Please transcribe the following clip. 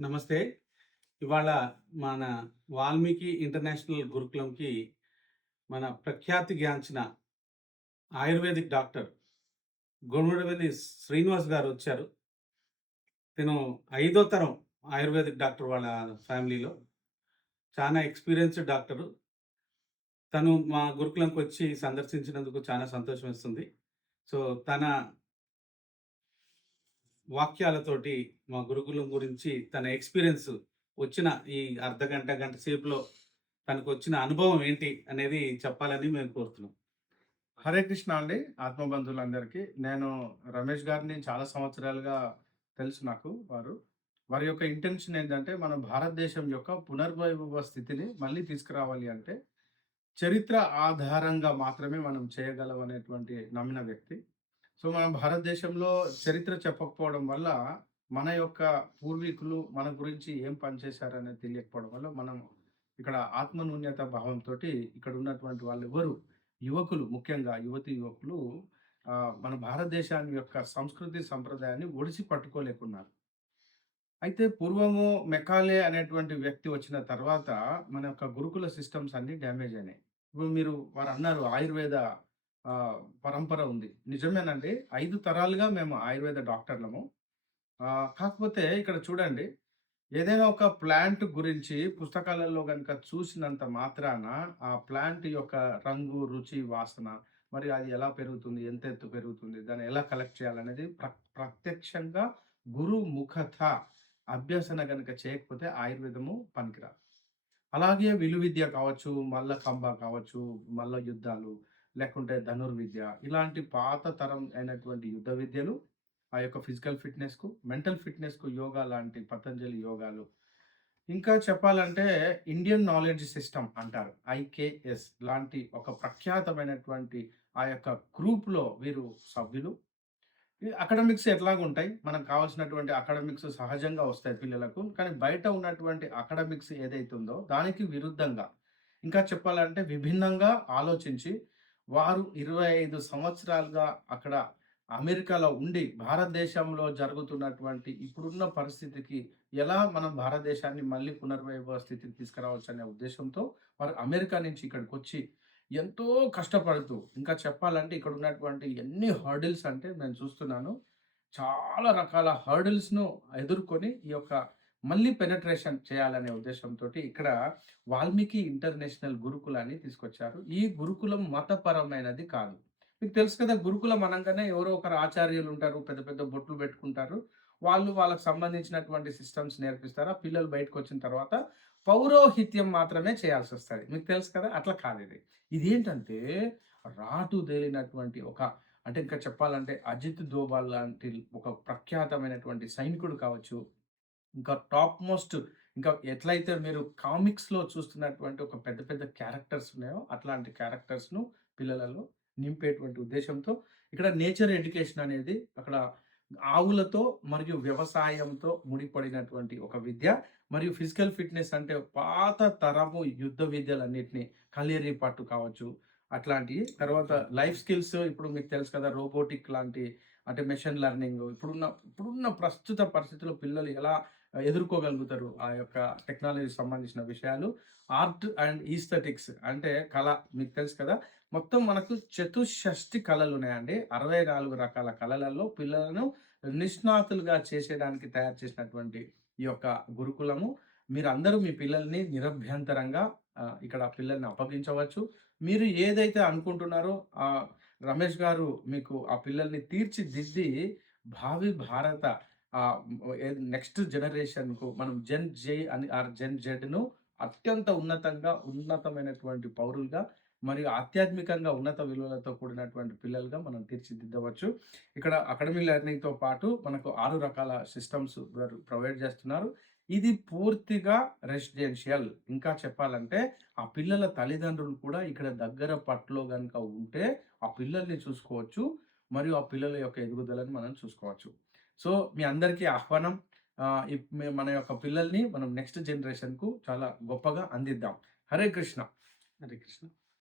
నమస్తే. ఇవాళ మన వాల్మీకి ఇంటర్నేషనల్ గురుకులంకి మన ప్రఖ్యాతిగాంచిన ఆయుర్వేదిక్ డాక్టర్ గొనుడవెల్లి శ్రీనివాస్ గారు వచ్చారు. తిను ఐదో తరం ఆయుర్వేదిక్ డాక్టర్ వాళ్ళ ఫ్యామిలీలో. చాలా ఎక్స్‌పీరియన్స్‌డ్ డాక్టరు. తను మా గురుకులంకొచ్చి సందర్శించినందుకు చాలా సంతోషం వేస్తుంది. సో, తన వాక్యాలతోటి మా గురుకులం గురించి తన ఎక్స్‌పీరియన్స్ వచ్చిన ఈ అర్ధగంట, గంట సేపులో తనకొచ్చిన అనుభవం ఏంటి అనేది చెప్పాలని మేము కోరుతున్నాం. హరే కృష్ణ అండి. ఆత్మబంధువులందరికీ. నేను రమేష్ గారిని చాలా సంవత్సరాలుగా తెలుసు నాకు వారు. వారి యొక్క ఇంటెన్షన్ ఏంటంటే, మన భారతదేశం యొక్క పునర్వైభవ స్థితిని మళ్ళీ తీసుకురావాలి అంటే, చరిత్ర ఆధారంగా మాత్రమే మనం చేయగలం అనేటువంటి నమ్మిన వ్యక్తి. సో, మన భారతదేశంలో చరిత్ర చెప్పకపోవడం వల్ల, మన యొక్క పూర్వీకులు మన గురించి ఏం పని చేశారనేది తెలియకపోవడం వల్ల, మనం ఇక్కడ ఆత్మన్యూన్యత భావంతోటి ఇక్కడ ఉన్నటువంటి వాళ్ళెవ్వరు యువకులు, ముఖ్యంగా యువకులు మన భారతదేశాన్ని యొక్క సంస్కృతి సంప్రదాయాన్ని ఒడిసి పట్టుకోలేకున్నారు. అయితే పూర్వము మెకాలే అనేటువంటి వ్యక్తి వచ్చిన తర్వాత మన యొక్క గురుకుల సిస్టమ్స్ అన్నీ డ్యామేజ్ అయినాయి. ఇప్పుడు మీరు వారన్నారు ఆయుర్వేద పరంపర ఉంది. నిజమేనండి. 5 తరాలుగా మేము ఆయుర్వేద డాక్టర్‌లము. కాకపోతే ఇక్కడ చూడండి, ఏదైనా ఒక ప్లాంట్ గురించి పుస్తకాలలో గనుక చూసినంత మాత్రాన, ఆ ప్లాంట్ యొక్క రంగు, రుచి, వాసన మరి అది ఎలా పెరుగుతుంది? ఎంత ఎత్తు పెరుగుతుంది? దాన్ని ఎలా కలెక్ట్ చేయాలనేది ప్రత్యక్షంగా గురుముఖత అభ్యసన గనుక చేయకపోతే ఆయుర్వేదము పనికిరాదు. అలాగే విలువిద్య కావచ్చు, మల్లఖంబ కావచ్చు, మల్ల యుద్ధాలు, లేకుంటే ధనుర్విద్య ఇలాంటి పాత తరం అయినటువంటి యుద్ధ విద్యలు, ఆ యొక్క ఫిజికల్ ఫిట్‌నెస్‌కు, మెంటల్ ఫిట్‌నెస్‌కు యోగా లాంటి పతంజలి యోగాలు. ఇంకా చెప్పాలంటే ఇండియన్ నాలెడ్జ్ సిస్టమ్ అంటారు. ఐకేఎస్ లాంటి ఒక ప్రఖ్యాతమైనటువంటి ఆ యొక్క గ్రూప్‌లో వీరు సభ్యులు. ఈ అకాడమిక్స్ ఎట్లాగుంటాయి? మనకు కావాల్సినటువంటి అకాడమిక్స్ సహజంగా వస్తాయి పిల్లలకు. కానీ బయట ఉన్నటువంటి అకాడమిక్స్ ఏదైతే ఉందో దానికి విరుద్ధంగా, ఇంకా చెప్పాలంటే విభిన్నంగా ఆలోచించి, వారు 25 సంవత్సరాలుగా అక్కడ అమెరికాలో ఉండి, భారతదేశంలో జరుగుతున్నటువంటి ఇప్పుడున్న పరిస్థితికి ఎలా మనం భారతదేశాన్ని మళ్ళీ పునర్వైభవ స్థితికి తీసుకురావచ్చనే ఉద్దేశంతో వారు అమెరికా నుంచి ఇక్కడికొచ్చి ఎంతో కష్టపడుతూ, ఇంకా చెప్పాలంటే ఇక్కడ ఉన్నటువంటి ఎన్ని హర్డిల్స్ అంటే నేను చూస్తున్నాను. చాలా రకాల హర్డిల్స్‌ను ఎదుర్కొని ఈ యొక్క మళ్ళీ పెనట్రేషన్ చేయాలనే ఉద్దేశంతోటి ఇక్కడ వాల్మీకి ఇంటర్నేషనల్ గురుకులాన్ని తీసుకొచ్చారు. ఈ గురుకులం మతపరమైనది కాదు. మీకు తెలుసు కదా! గురుకులం అనంగానే ఎవరో ఒకరు ఆచార్యులు ఉంటారు. పెద్ద పెద్ద బొట్లు పెట్టుకుంటారు. వాళ్ళు వాళ్ళకి సంబంధించినటువంటి సిస్టమ్స్ నేర్పిస్తారు. ఆ పిల్లలు బయటకొచ్చిన తర్వాత పౌరోహిత్యం మాత్రమే చేయాల్సొస్తది. మీకు తెలుసు కదా! అట్లా కాదిది. ఇదేంటంటే రాటుదేలినటువంటి ఒక, అంటే ఇంకా చెప్పాలంటే అజిత్ దోబాల్ లాంటి ఒక ప్రఖ్యాతమైనటువంటి సైనికుడు కావచ్చు. ఇంకా టాప్ మోస్ట్, ఇంకా ఎట్లయితే మీరు కామిక్స్‌లో చూస్తున్నటువంటి ఒక పెద్ద పెద్ద క్యారెక్టర్స్ ఉన్నాయో, అట్లాంటి క్యారెక్టర్స్‌ను పిల్లలలో నింపేటువంటి ఉద్దేశ్యంతో ఇక్కడ నేచర్ ఎడ్యుకేషన్ అనేది అక్కడ ఆవులతో మరియు వ్యవసాయంతో ముడిపడినటువంటి ఒక విద్య. మరియు ఫిజికల్ ఫిట్‌నెస్ అంటే పాత తరము యుద్ధ విద్యలన్నిటిని, కలేరి పట్టు కావచ్చు అట్లాంటియి. తర్వాత లైఫ్ స్కిల్స్ ఇప్పుడు మీకు తెలుసు కదా! రోబోటిక్ లాంటి, అంటే మెషిన్ లెర్నింగ్ ఇప్పుడున్న ప్రస్తుత పరిస్థితుల్లో పిల్లలు ఎలా ఎదుర్కోగలుగుతారు ఆ యొక్క టెక్నాలజీకి సంబంధించిన విషయాలు. ఆర్ట్ అండ్ ఈస్థెటిక్స్ అంటే కళ, మీకు తెలుసు కదా! మొత్తం మనకు చతుషష్టి కళలున్నాయండి. 64 రకాల కళలలో పిల్లలను నిష్ణాతులుగా చేసేయడానికి తయారు చేసినటువంటి ఈ యొక్క గురుకులము. మీరందరూ మీ పిల్లల్ని నిరభ్యంతరంగా ఇక్కడ పిల్లల్ని అప్పగించవచ్చు. మీరు ఏదైతే అనుకుంటున్నారో రమేష్ గారు మీకు ఆ పిల్లల్ని తీర్చిదిద్ది భావి భారత ఆహ్, నెక్స్ట్ జనరేషన్‌కు మనం జెన్ జే అని జెన్ జెడ్‌ను అత్యంత ఉన్నతమైనటువంటి పౌరులుగా మరియు ఆధ్యాత్మికంగా ఉన్నత విలువలతో కూడినటువంటి పిల్లలుగా మనం తీర్చిదిద్దవచ్చు. ఇక్కడ అకాడమీ లెర్నింగ్‌తో పాటు మనకు 6 రకాల సిస్టమ్స్ వారు ప్రొవైడ్ చేస్తున్నారు. ఇది పూర్తిగా రెసిడెన్షియల్. ఇంకా చెప్పాలంటే ఆ పిల్లల తల్లిదండ్రులు కూడా ఇక్కడ దగ్గర పట్టులో గనుక ఉంటే ఆ పిల్లల్ని చూసుకోవచ్చు. మరియు ఆ పిల్లల యొక్క ఎదుగుదలను మనం చూసుకోవచ్చు. సో, మీ అందరికీ ఆహ్వానం. మన యొక్క పిల్లల్ని మనం నెక్స్ట్ జనరేషన్‌కు చాలా గొప్పగా అందిద్దాం. హరే కృష్ణ. హరే కృష్ణ.